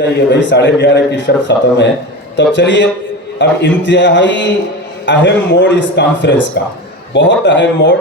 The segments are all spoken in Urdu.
جائیے بھائی، 11:30 کی شب ختم ہے. تو چلیے اب انتہائی اہم موڑ اس کانفرنس کا، بہت اہم موڑ،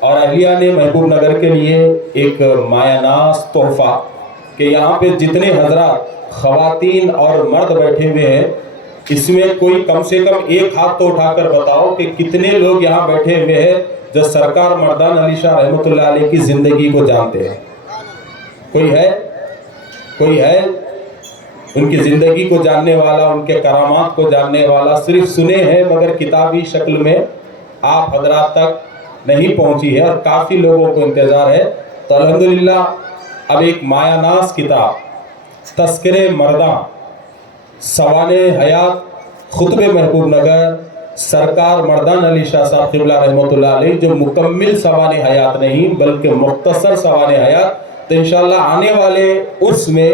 اور اہلیہ نے محبوب نگر کے لیے ایک مایہ ناز تحفہ کہ یہاں پہ جتنے حضرات خواتین اور مرد بیٹھے ہوئے ہیں، اس میں کوئی کم سے کم ایک ہاتھ تو اٹھا کر بتاؤ کہ کتنے لوگ یہاں بیٹھے ہوئے ہیں جو سرکار مردان علی شاہ رحمۃ اللہ علیہ کی زندگی کو جانتے ہیں. کوئی ہے؟ کوئی ہے ان کی زندگی کو جاننے والا، ان کے کرامات کو جاننے والا؟ صرف سنے ہیں مگر کتابی شکل میں آپ حضرات تک نہیں پہنچی ہے، اور کافی لوگوں کو انتظار ہے. تو الحمدللہ اب ایک مایہ ناز کتاب تذکرہ مرداں سوانح حیات خطب محبوب نگر سرکار مردان علی شاہ صاحب قبلہ رحمۃ اللہ علیہ، جو مکمل سوانح حیات نہیں بلکہ مختصر سوانح حیات. تو انشاءاللہ آنے والے عرس میں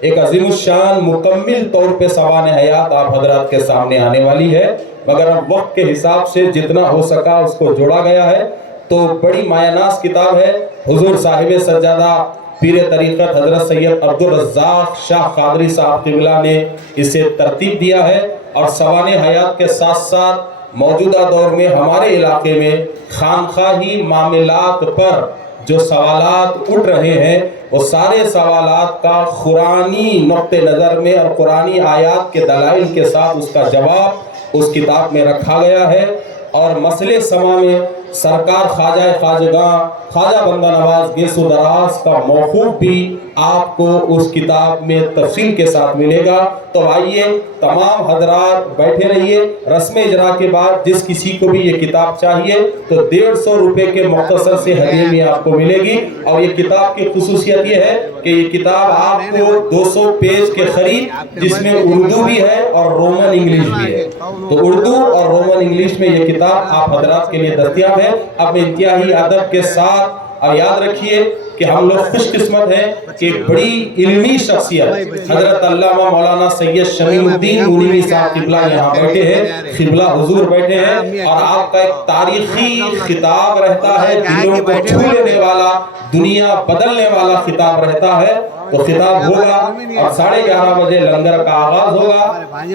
ایک عظیم الشان مکمل طور پہ سوانح حیات آپ حضرات کے سامنے آنے والی ہے، مگر اب وقت کے حساب سے جتنا ہو سکا اس کو جوڑا گیا ہے. تو بڑی مایہ ناز کتاب ہے. حضور صاحب سجادہ پیر طریقت حضرت سید عبدالرزاق شاہ قادری صاحب قبلہ نے اسے ترتیب دیا ہے، اور سوانح حیات کے ساتھ ساتھ موجودہ دور میں ہمارے علاقے میں خانقاہی معاملات پر جو سوالات اٹھ رہے ہیں، وہ سارے سوالات کا قرآنی نقطہ نظر میں اور قرآنی آیات کے دلائل کے ساتھ اس کا جواب اس کتاب میں رکھا گیا ہے. اور مسئلے سما میں سرکار خواجہ خواجگاں خواجہ بندہ نواز گیس و دراز کا موقوف بھی آپ کو اس کتاب میں تفصیل کے ساتھ ملے گا. تو آئیے تمام حضرات بیٹھے رہیے. رسم اجرا کے بعد جس کسی کو بھی یہ کتاب چاہیے تو 150 روپے کے مختصر سے ہدیے میں آپ کو ملے گی. اور یہ کتاب کی خصوصیت یہ ہے کہ یہ کتاب آپ کو 200 پیج کے قریب، جس میں اردو بھی ہے اور رومن انگلش بھی ہے. تو اردو اور رومن انگلش میں یہ کتاب آپ حضرات کے لیے دستیاب ہے. اب انتہائی ادب کے ساتھ، اور یاد رکھیے کہ ہم لوگ خوش قسمت ہیں کہ ایک بڑی علمی شخصیت حضرت علامہ مولانا سید شمیم الدین مونیوی صاحب قبلہ یہاں بیٹھے ہیں، قبلہ حضور بیٹھے ہیں، اور آپ کا ایک تاریخی خطاب رہتا ہے، دلوں کو چھو لینے والا، دنیا بدلنے والا خطاب رہتا ہے. تو خطاب ہوگا اور 11:30 بجے لنگر کا آغاز ہوگا.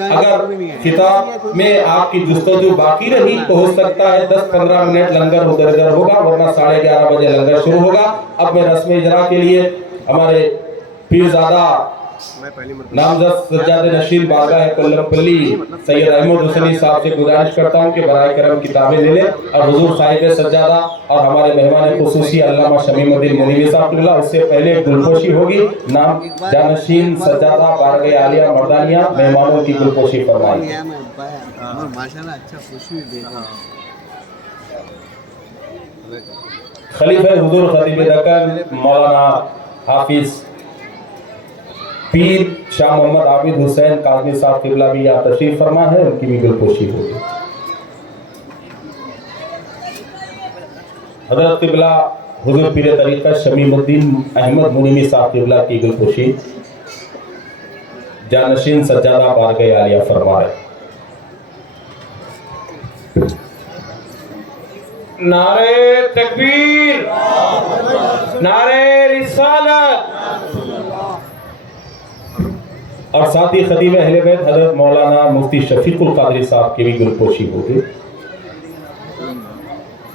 اگر خطاب میں آپ کی جستجو باقی رہی تو ہو سکتا ہے 10-15 منٹ لنگر ادھر ادھر ہوگا، ورنہ 11:30 بجے لنگر شروع ہوگا. اب میں رسم اجرا کے لیے ہمارے پیرزادہ نامزد سجاد نشین بارگاہ کلم پلی سید احمد حسنی صاحب سے گزارش کرتا ہوں کہ برائے کرم کتابیں لے لیں. اور حضور صاحب سجادہ اور ہمارے مہمان خصوصی علامہ شمیم الدین مونیوی صاحب قبلہ، اس سے پہلے گلپوشی ہوگی. نام جانشین سجادہ بارگاہ عالیہ مردانیہ مہمانوں کی گلپوشی فرمائیں. خلیفہ حضور خطیب دکن مولانا حافظ پیر شاہ محمد عابد حسین قاضی صاحب قبلہ بھی یہاں تشریف فرما ہے، ان کی بھی گلپوشی ہوگی. حضرت قبلہ حضور پیر طریقت شمیم الدین احمد مونیوی صاحب قبلہ کی گلپوشی جانشین سجادہ بارگاہ عالیہ فرما ہے. نعرہ تکبیر، نعرہ رسالت. اور ساتھ ہی خطیب اہل بیت حضرت مولانا مفتی شفیق القادری صاحب کی بھی گلپوشی ہوگی.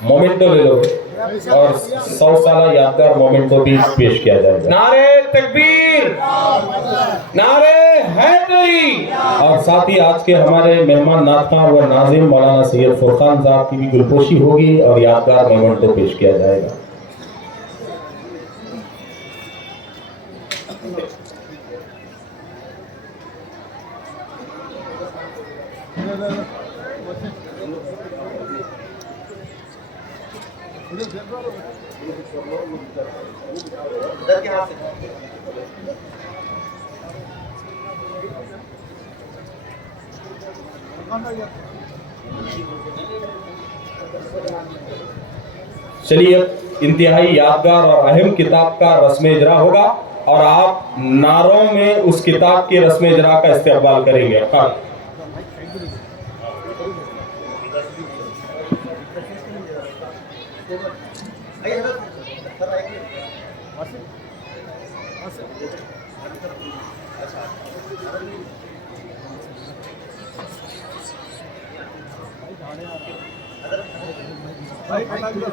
مومنٹو لے لو اور 100 سالہ یادگار مومنٹو بھی پیش کیا جائے گا. نعرہ تکبیر، نعرہ حیدری. اور ساتھ ہی آج کے ہمارے مہمان نعت خواں و ناظم مولانا سید فرقان صاحب کی بھی گلپوشی ہوگی اور یادگار مومنٹو پیش کیا جائے گا. چلیے انتہائی یادگار اور اہم کتاب کا رسم اجرا ہوگا اور آپ نعروں میں اس کتاب کی رسم اجرا کا استقبال کریں گے.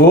2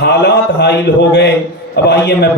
حالات حائل ہو گئے. اب آئیے میں